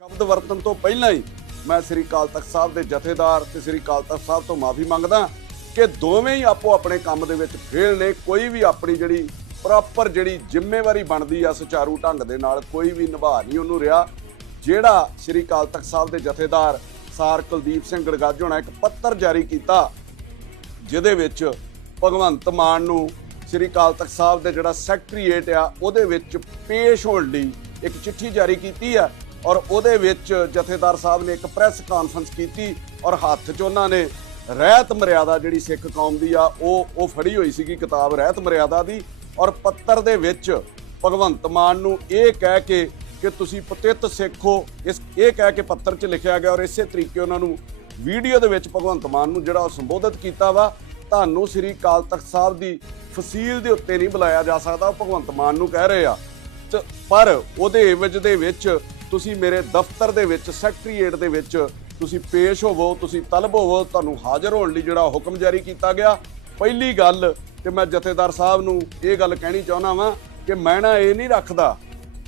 ਸ਼ਬਦ ਵਰਤਨ ਤੋਂ ਪਹਿਲਾਂ ਹੀ ਮੈਂ ਸ੍ਰੀ ਅਕਾਲ ਤਖਤ ਸਾਹਿਬ ਦੇ ਜਥੇਦਾਰ ਤੇ ਸ੍ਰੀ ਅਕਾਲ ਤਖਤ ਸਾਹਿਬ ਤੋਂ ਮਾਫੀ ਮੰਗਦਾ ਕਿ ਦੋਵੇਂ ਹੀ ਆਪੋ ਆਪਣੇ ਕੰਮ ਦੇ ਵਿੱਚ ਫੇਲ ਨੇ। ਕੋਈ ਵੀ ਆਪਣੀ ਜਿਹੜੀ ਪ੍ਰੋਪਰ ਜਿਹੜੀ ਜ਼ਿੰਮੇਵਾਰੀ ਬਣਦੀ ਆ ਸੁਚਾਰੂ ਢੰਗ ਦੇ ਨਾਲ ਕੋਈ ਵੀ ਨਿਭਾ ਨਹੀਂ ਉਹਨੂੰ ਰਿਹਾ। ਜਿਹੜਾ ਸ੍ਰੀ ਅਕਾਲ ਤਖਤ ਸਾਹਿਬ ਦੇ ਜਥੇਦਾਰ ਸਾਰ ਕੁਲਦੀਪ ਸਿੰਘ ਗੜਗਾਜੋ ਨੇ ਇੱਕ ਪੱਤਰ ਜਾਰੀ ਕੀਤਾ, ਜਿਹਦੇ ਵਿੱਚ ਭਗਵੰਤ ਮਾਨ ਨੂੰ ਸ੍ਰੀ ਅਕਾਲ ਤਖਤ ਸਾਹਿਬ ਦੇ ਜਿਹੜਾ ਸੈਕਟਰੀਏਟ ਆ, ਉਹਦੇ ਵਿੱਚ ਪੇਸ਼ ਹੋਣ ਲਈ ਇੱਕ ਚਿੱਠੀ ਜਾਰੀ ਕੀਤੀ ਆ। ਔਰ ਉਹਦੇ ਵਿੱਚ ਜਥੇਦਾਰ ਸਾਹਿਬ ਨੇ ਇੱਕ ਪ੍ਰੈਸ ਕਾਨਫਰੰਸ ਕੀਤੀ ਔਰ ਹੱਥ 'ਚ ਉਹਨਾਂ ਨੇ ਰਹਿਤ ਮਰਿਆਦਾ ਜਿਹੜੀ ਸਿੱਖ ਕੌਮ ਦੀ ਆ, ਉਹ ਉਹ ਫੜੀ ਹੋਈ ਸੀਗੀ ਕਿਤਾਬ ਰਹਿਤ ਮਰਿਆਦਾ ਦੀ ਔਰ ਪੱਤਰ ਦੇ ਵਿੱਚ ਭਗਵੰਤ ਮਾਨ ਨੂੰ ਇਹ ਕਹਿ ਕੇ ਕਿ ਤੁਸੀਂ ਪਤਿਤ ਸਿੱਖੋ ਇਸ, ਇਹ ਕਹਿ ਕੇ ਪੱਤਰ 'ਚ ਲਿਖਿਆ ਗਿਆ ਔਰ ਇਸੇ ਤਰੀਕੇ ਉਹਨਾਂ ਨੂੰ ਵੀਡੀਓ ਦੇ ਵਿੱਚ ਭਗਵੰਤ ਮਾਨ ਨੂੰ ਜਿਹੜਾ ਉਹ ਸੰਬੋਧਿਤ ਕੀਤਾ ਵਾ, ਤੁਹਾਨੂੰ ਸ੍ਰੀ ਅਕਾਲ ਤਖਤ ਸਾਹਿਬ ਦੀ ਫਸੀਲ ਦੇ ਉੱਤੇ ਨਹੀਂ ਬੁਲਾਇਆ ਜਾ ਸਕਦਾ, ਉਹ ਭਗਵੰਤ ਮਾਨ ਨੂੰ ਕਹਿ ਰਹੇ ਆ। ਤੇ ਪਰ ਉਹਦੇ ਇਵਜ ਦੇ ਵਿੱਚ ਤੁਸੀਂ ਮੇਰੇ ਦਫ਼ਤਰ ਦੇ ਵਿੱਚ, ਸੈਕਟਰੀਏਟ ਦੇ ਵਿੱਚ ਤੁਸੀਂ ਪੇਸ਼ ਹੋਵੋ, ਤੁਸੀਂ ਤਲਬ ਹੋਵੋ, ਤੁਹਾਨੂੰ ਹਾਜ਼ਰ ਹੋਣ ਲਈ ਜਿਹੜਾ ਹੁਕਮ ਜਾਰੀ ਕੀਤਾ ਗਿਆ। ਪਹਿਲੀ ਗੱਲ ਤੇ ਮੈਂ ਜਥੇਦਾਰ ਸਾਹਿਬ ਨੂੰ ਇਹ ਗੱਲ ਕਹਿਣੀ ਚਾਹੁੰਦਾ ਵਾਂ ਕਿ ਮੈਂ ਨਾ ਇਹ ਨਹੀਂ ਰੱਖਦਾ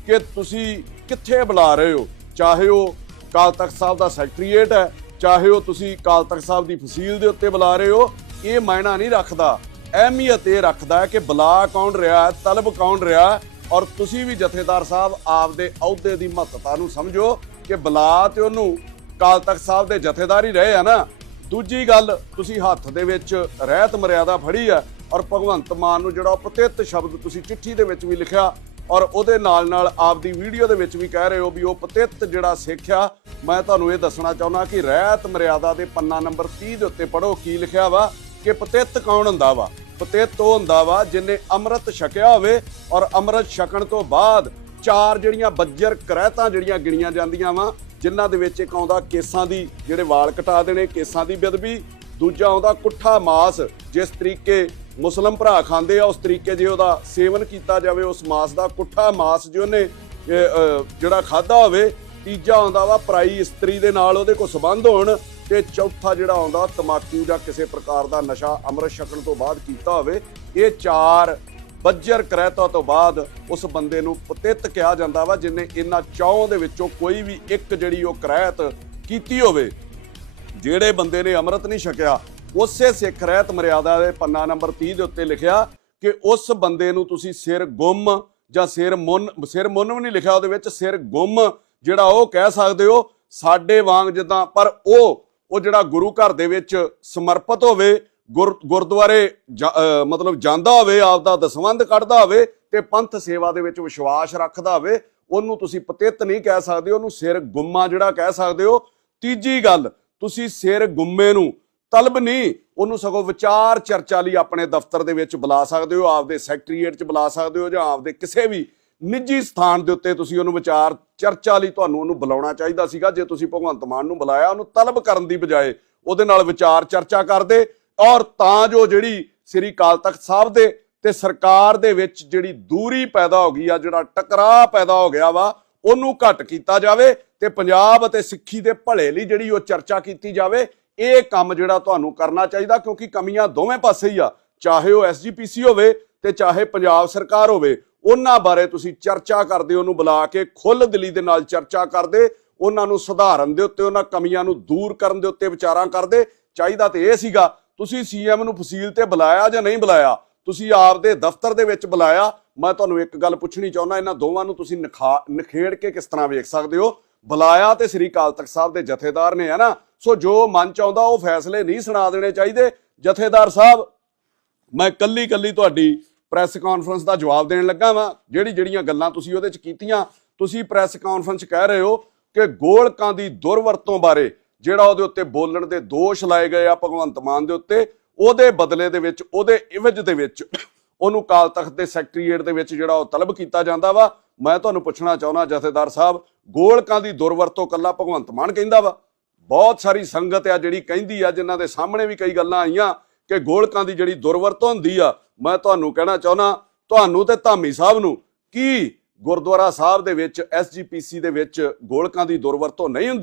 ਕਿ ਤੁਸੀਂ ਕਿੱਥੇ ਬੁਲਾ ਰਹੇ ਹੋ। ਚਾਹੇ ਉਹ ਕਾਲ ਤਖਤ ਸਾਹਿਬ ਦਾ ਸੈਕਟਰੀਏਟ ਹੈ, ਚਾਹੇ ਉਹ ਤੁਸੀਂ ਕਾਲ ਤਖਤ ਸਾਹਿਬ ਦੀ ਫਸੀਲ ਦੇ ਉੱਤੇ ਬੁਲਾ ਰਹੇ ਹੋ, ਇਹ ਮਾਇਨਾ ਨਹੀਂ ਰੱਖਦਾ। ਅਹਿਮੀਅਤ ਇਹ ਰੱਖਦਾ ਕਿ ਬੁਲਾ ਕੌਣ ਰਿਹਾ ਤਲਬ ਕੌਣ ਰਿਹਾ ਔਰ ਤੁਸੀਂ ਵੀ ਜਥੇਦਾਰ ਸਾਹਿਬ ਆਪਦੇ ਅਹੁਦੇ ਦੀ ਮਹੱਤਤਾ ਨੂੰ ਸਮਝੋ ਕਿ ਬੁਲਾ ਤੇ ਉਹਨੂੰ ਕਾਲ ਤਖਤ ਸਾਹਿਬ ਦੇ ਜਥੇਦਾਰ ਹੀ ਰਹੇ ਆ ਨਾ। ਦੂਜੀ ਗੱਲ, ਤੁਸੀਂ ਹੱਥ ਦੇ ਵਿੱਚ ਰਹਿਤ ਮਰਿਆਦਾ ਫੜੀ ਆ ਔਰ ਭਗਵੰਤ ਮਾਨ ਨੂੰ ਜਿਹੜਾ ਉਹ ਪਤਿਤ ਸ਼ਬਦ ਤੁਸੀਂ ਚਿੱਠੀ ਦੇ ਵਿੱਚ ਵੀ ਲਿਖਿਆ ਔਰ ਉਹਦੇ ਨਾਲ ਨਾਲ ਆਪਦੀ ਵੀਡੀਓ ਦੇ ਵਿੱਚ ਵੀ ਕਹਿ ਰਹੇ ਹੋ ਵੀ ਉਹ ਪਤਿਤ ਜਿਹੜਾ ਸਿੱਖਿਆ ਮੈਂ ਤੁਹਾਨੂੰ ਇਹ ਦੱਸਣਾ ਚਾਹੁੰਦਾ ਕਿ ਰਹਿਤ ਮਰਿਆਦਾ ਦੇ ਪੰਨਾ ਨੰਬਰ 30 ਦੇ ਉੱਤੇ ਪੜੋ ਕੀ ਲਿਖਿਆ ਵਾ ਕਿ ਪਤਿਤ ਕੌਣ ਹੁੰਦਾ ਵਾ। ਪਤਿਤ ਉਹ ਹੁੰਦਾ ਵਾ, ਜਿਨੇ ਅੰਮ੍ਰਿਤ ਛਕਿਆ ਹੋਵੇ ਔਰ ਅੰਮ੍ਰਿਤ ਛਕਣ ਤੋਂ ਬਾਅਦ ਚਾਰ ਜਿਹੜੀਆਂ ਬੱਜਰ ਕਰਹਿਤਾਂ ਜਿਹੜੀਆਂ ਗਿਣੀਆਂ ਜਾਂਦੀਆਂ ਵਾ, ਜਿਨ੍ਹਾਂ ਦੇ ਵਿੱਚ ਇੱਕ ਆਉਂਦਾ ਕੇਸਾਂ ਦੀ ਜਿਹੜੇ ਵਾਲ ਕਟਾ ਦੇਣੇ, ਕੇਸਾਂ ਦੀ ਬੇਦਬੀ ਦੂਜਾ ਆਉਂਦਾ ਕੁੱਠਾ ਮਾਸ, ਜਿਸ ਤਰੀਕੇ ਮੁਸਲਮ ਭਰਾ ਖਾਂਦੇ ਆ, ਉਸ ਤਰੀਕੇ ਜੇ ਉਹਦਾ ਸੇਵਨ ਕੀਤਾ ਜਾਵੇ, ਉਸ ਮਾਸ ਦਾ ਕੁੱਠਾ ਮਾਸ ਜੇ ਉਹਨੇ ਜਿਹੜਾ ਖਾਦਾ ਹੋਵੇ, ਤੀਜਾ ਆਉਂਦਾ ਵਾ, ਪਰਾਈ ਇਸਤਰੀ ਦੇ ਨਾਲ ਉਹਦੇ ਕੋ ਸੰਬੰਧ ਹੋਣ ਤੇ ਚੌਥਾ ਜਿਹੜਾ ਆਉਂਦਾ, ਤਮਾਕੂ ਜਾਂ ਕਿਸੇ ਪ੍ਰਕਾਰ ਦਾ ਨਸ਼ਾ ਅੰਮ੍ਰਿਤ ਛਕਣ ਤੋਂ ਬਾਅਦ ਕੀਤਾ ਹੋਵੇ, ਇਹ ਚਾਰ ਬੱਜਰ ਕਰਹਿਤਾ ਤੋਂ ਬਾਅਦ ਉਸ ਬੰਦੇ ਨੂੰ ਪਤਿਤ ਕਿਹਾ ਜਾਂਦਾ ਵਾ, ਜਿਨੇ ਇਹਨਾਂ ਚੌਂ ਦੇ ਵਿੱਚੋਂ ਕੋਈ ਵੀ ਇੱਕ ਜਿਹੜੀ ਉਹ ਕਰਹਿਤ ਕੀਤੀ ਹੋਵੇ, ਜਿਹੜੇ ਬੰਦੇ ਨੇ ਅੰਮ੍ਰਿਤ ਨਹੀਂ ਛਕਿਆ, ਉਸੇ ਸਿੱਖ ਰਹਿਤ ਮਰਿਆਦਾ ਦੇ ਪੰਨਾ ਨੰਬਰ 30 ਦੇ ਉੱਤੇ ਲਿਖਿਆ ਕਿ ਉਸ ਬੰਦੇ ਨੂੰ ਤੁਸੀਂ ਸਿਰ ਗੁੰਮ ਜਾਂ ਸਿਰ ਮੁੰਨ ਸਿਰ ਮੁੰਨ ਵੀ ਨਹੀਂ ਲਿਖਿਆ ਉਹਦੇ ਵਿੱਚ, ਸਿਰ ਗੁੰਮ ਜਿਹੜਾ ਉਹ ਕਹਿ ਸਕਦੇ ਹੋ, ਸਾਡੇ ਵਾਂਗ ਜਿੱਦਾਂ, ਪਰ ਉਹ ਉਹ ਜਿਹੜਾ ਗੁਰੂ ਘਰ ਦੇ ਵਿੱਚ ਸਮਰਪਿਤ ਹੋਵੇ, ਗੁਰ- ਗੁਰਦੁਆਰੇ ਜਾ- ਮਤਲਬ ਜਾਂਦਾ ਹੋਵੇ, ਆਪਦਾ ਦਸਵੰਧ ਕੱਢਦਾ ਹੋਵੇ ਤੇ ਪੰਥ ਸੇਵਾ ਦੇ ਵਿੱਚ ਵਿਸ਼ਵਾਸ ਰੱਖਦਾ ਹੋਵੇ, ਉਹਨੂੰ ਤੁਸੀਂ ਪਤਿਤ ਨਹੀਂ ਕਹਿ ਸਕਦੇ, ਉਹਨੂੰ ਸਿਰ ਗੁੰਮਾ ਜਿਹੜਾ ਕਹਿ ਸਕਦੇ ਹੋ। ਤੀਜੀ ਗੱਲ, ਤੁਸੀਂ ਸਿਰ ਗੁੰਮੇ ਨੂੰ ਤਲਬ ਨਹੀਂ, ਉਹਨੂੰ ਸਗੋਂ ਵਿਚਾਰ ਚਰਚਾ ਲਈ ਆਪਣੇ ਦਫ਼ਤਰ ਦੇ ਵਿੱਚ ਬੁਲਾ ਸਕਦੇ ਹੋ, ਆਪਦੇ ਸੈਕਟਰੀਏਟ 'ਚ ਬੁਲਾ ਸਕਦੇ ਹੋ ਜਾਂ ਆਪਦੇ ਕਿਸੇ ਵੀ ਨਿੱਜੀ ਸਥਾਨ ਦੇ ਉੱਤੇ ਤੁਸੀਂ ਉਹਨੂੰ ਵਿਚਾਰ, ਚਰਚਾ ਲਈ ਤੁਹਾਨੂੰ ਉਹਨੂੰ ਬੁਲਾਉਣਾ ਚਾਹੀਦਾ ਸੀਗਾ। ਜੇ ਤੁਸੀਂ ਭਗਵੰਤ ਮਾਨ ਨੂੰ ਬੁਲਾਇਆ, ਉਹਨੂੰ ਤਲਬ ਕਰਨ ਦੀ ਬਜਾਏ ਉਹਦੇ ਨਾਲ ਵਿਚਾਰ, ਚਰਚਾ ਕਰਦੇ ਔਰ ਤਾਂ ਜੋ ਜਿਹੜੀ ਸ੍ਰੀ ਅਕਾਲ ਤਖਤ ਸਾਹਿਬ ਦੇ ਤੇ ਸਰਕਾਰ ਦੇ ਵਿੱਚ ਜਿਹੜੀ ਦੂਰੀ ਪੈਦਾ ਹੋ ਗਈ ਆ, ਜਿਹੜਾ ਟਕਰਾਅ ਪੈਦਾ ਹੋ ਗਿਆ ਵਾ, ਉਹਨੂੰ ਘਟ ਕੀਤਾ ਜਾਵੇ ਤੇ ਪੰਜਾਬ ਅਤੇ ਸਿੱਖੀ ਦੇ ਭਲੇ ਲਈ ਜਿਹੜੀ ਉਹ ਚਰਚਾ ਕੀਤੀ ਜਾਵੇ, ਇਹ ਕੰਮ ਜਿਹੜਾ ਤੁਹਾਨੂੰ ਕਰਨਾ ਚਾਹੀਦਾ ਕਿਉਂਕਿ ਕਮੀਆਂ ਦੋਵੇਂ ਪਾਸੇ ਹੀ ਆ। ਚਾਹੇ ਉਹ ਐਸਜੀਪੀਸੀ ਹੋਵੇ ਤੇ ਚਾਹੇ ਪੰਜਾਬ ਸਰਕਾਰ ਹੋਵੇ ਉਹਨਾਂ ਬਾਰੇ ਤੁਸੀਂ ਚਰਚਾ ਕਰਦੇ ਉਹਨੂੰ ਬੁਲਾ ਕੇ ਖੁੱਲ੍ਹ ਦਿਲੀ ਦੇ ਨਾਲ ਚਰਚਾ ਕਰਦੇ, ਉਹਨਾਂ ਨੂੰ ਸੁਧਾਰਨ ਦੇ ਉੱਤੇ, ਉਹਨਾਂ ਕਮੀਆਂ ਨੂੰ ਦੂਰ ਕਰਨ ਦੇ ਉੱਤੇ ਵਿਚਾਰਾਂ ਕਰਦੇ। ਚਾਹੀਦਾ ਤੇ ਇਹ ਸੀਗਾ, ਤੁਸੀਂ ਸੀਐਮ ਨੂੰ ਫਸੀਲ ਤੇ ਬੁਲਾਇਆ ਜਾਂ ਨਹੀਂ ਬੁਲਾਇਆ? ਤੁਸੀਂ ਆਪਦੇ ਦਫ਼ਤਰ ਦੇ ਵਿੱਚ ਬੁਲਾਇਆ। ਮੈਂ ਤੁਹਾਨੂੰ ਇੱਕ ਗੱਲ ਪੁੱਛਣੀ ਚਾਹੁੰਦਾ, ਇਹਨਾਂ ਦੋਵਾਂ ਨੂੰ ਤੁਸੀਂ ਨਿਖਾ, ਨਿਖੇੜ ਕੇ ਕਿਸ ਤਰ੍ਹਾਂ ਵੇਖ ਸਕਦੇ ਹੋ? ਬੁਲਾਇਆ ਤੇ ਸ੍ਰੀ ਅਕਾਲ ਤਖਤ ਸਾਹਿਬ ਦੇ ਜਥੇਦਾਰ ਨੇ, ਹੈ ਨਾ? ਸੋ ਜੋ ਮਨ ਚ ਆਉਂਦਾ ਉਹ ਫੈਸਲੇ ਨਹੀਂ ਸੁਣਾ ਦੇਣੇ ਚਾਹੀਦੇ। ਜਥੇਦਾਰ ਸਾਹਿਬ, ਮੈਂ ਕੱਲੀ ਕੱਲੀ ਤੁਹਾਡੀ ਪ੍ਰੈਸ ਕਾਨਫਰੰਸ ਦਾ ਜਵਾਬ ਦੇਣ ਲੱਗਾ ਵਾਂ। ਜਿਹੜੀ ਜਿਹੜੀਆਂ ਗੱਲਾਂ ਤੁਸੀਂ ਉਹਦੇ ਚ ਕੀਤੀਆਂ, ਤੁਸੀਂ ਪ੍ਰੈਸ ਕਾਨਫਰੰਸ ਕਹਿ ਰਹੇ ਹੋ ਕਿ ਗੋਲਕਾਂ ਦੀ ਦੁਰਵਰਤੋਂ ਬਾਰੇ, ਜਿਹੜਾ ਉਹਦੇ ਉੱਤੇ ਬੋਲਣ ਦੇ ਦੋਸ਼ ਲਾਏ ਗਏ ਆ ਭਗਵੰਤ ਮਾਨ ਦੇ ਉੱਤੇ, ਉਹਦੇ ਬਦਲੇ ਦੇ ਵਿੱਚ, ਉਹਦੇ ਇਵਜ ਦੇ ਵਿੱਚ, ਉਹਨੂੰ ਕਾਲ ਤਖਤ ਦੇ ਸੈਕਟਰੀਏਟ ਦੇ ਵਿੱਚ ਜਿਹੜਾ ਉਹ ਤਲਬ ਕੀਤਾ ਜਾਂਦਾ ਵਾ। ਮੈਂ ਤੁਹਾਨੂੰ ਪੁੱਛਣਾ ਚਾਹੁੰਦਾ ਜਥੇਦਾਰ ਸਾਹਿਬ, ਗੋਲਕਾਂ ਦੀ ਦੁਰਵਰਤੋਂ ਕੱਲਾ ਭਗਵੰਤ ਮਾਨ ਕਹਿੰਦਾ ਵਾ? ਬਹੁਤ ਸਾਰੀ ਸੰਗਤ ਆ ਜਿਹੜੀ ਕਹਿੰਦੀ ਆ, ਜਿਨ੍ਹਾਂ ਦੇ ਸਾਹਮਣੇ ਵੀ ਕਈ ਗੱਲਾਂ ਆਈਆਂ, ਕਿ ਗੋਲਕਾਂ ਦੀ ਜਿਹੜੀ ਦੁਰਵਰਤੋਂ ਹੁੰਦੀ ਆ ਮੈਂ ਤੁਹਾਨੂੰ ਕਹਿਣਾ ਚਾਹੁੰਦਾ, ਤੁਹਾਨੂੰ ਤੇ ਧਾਮੀ ਸਾਹਿਬ ਨੂੰ ਕੀ ਗੁਰਦੁਆਰਾ ਸਾਹਿਬ ਦੇ ਵਿੱਚ ਐਸਜੀਪੀਸੀ ਦੇ ਵਿੱਚ ਗੋਲਕਾਂ ਦੀ ਦੁਰਵਰਤੋਂ ਨਹੀਂ ਹੁੰਦੀ?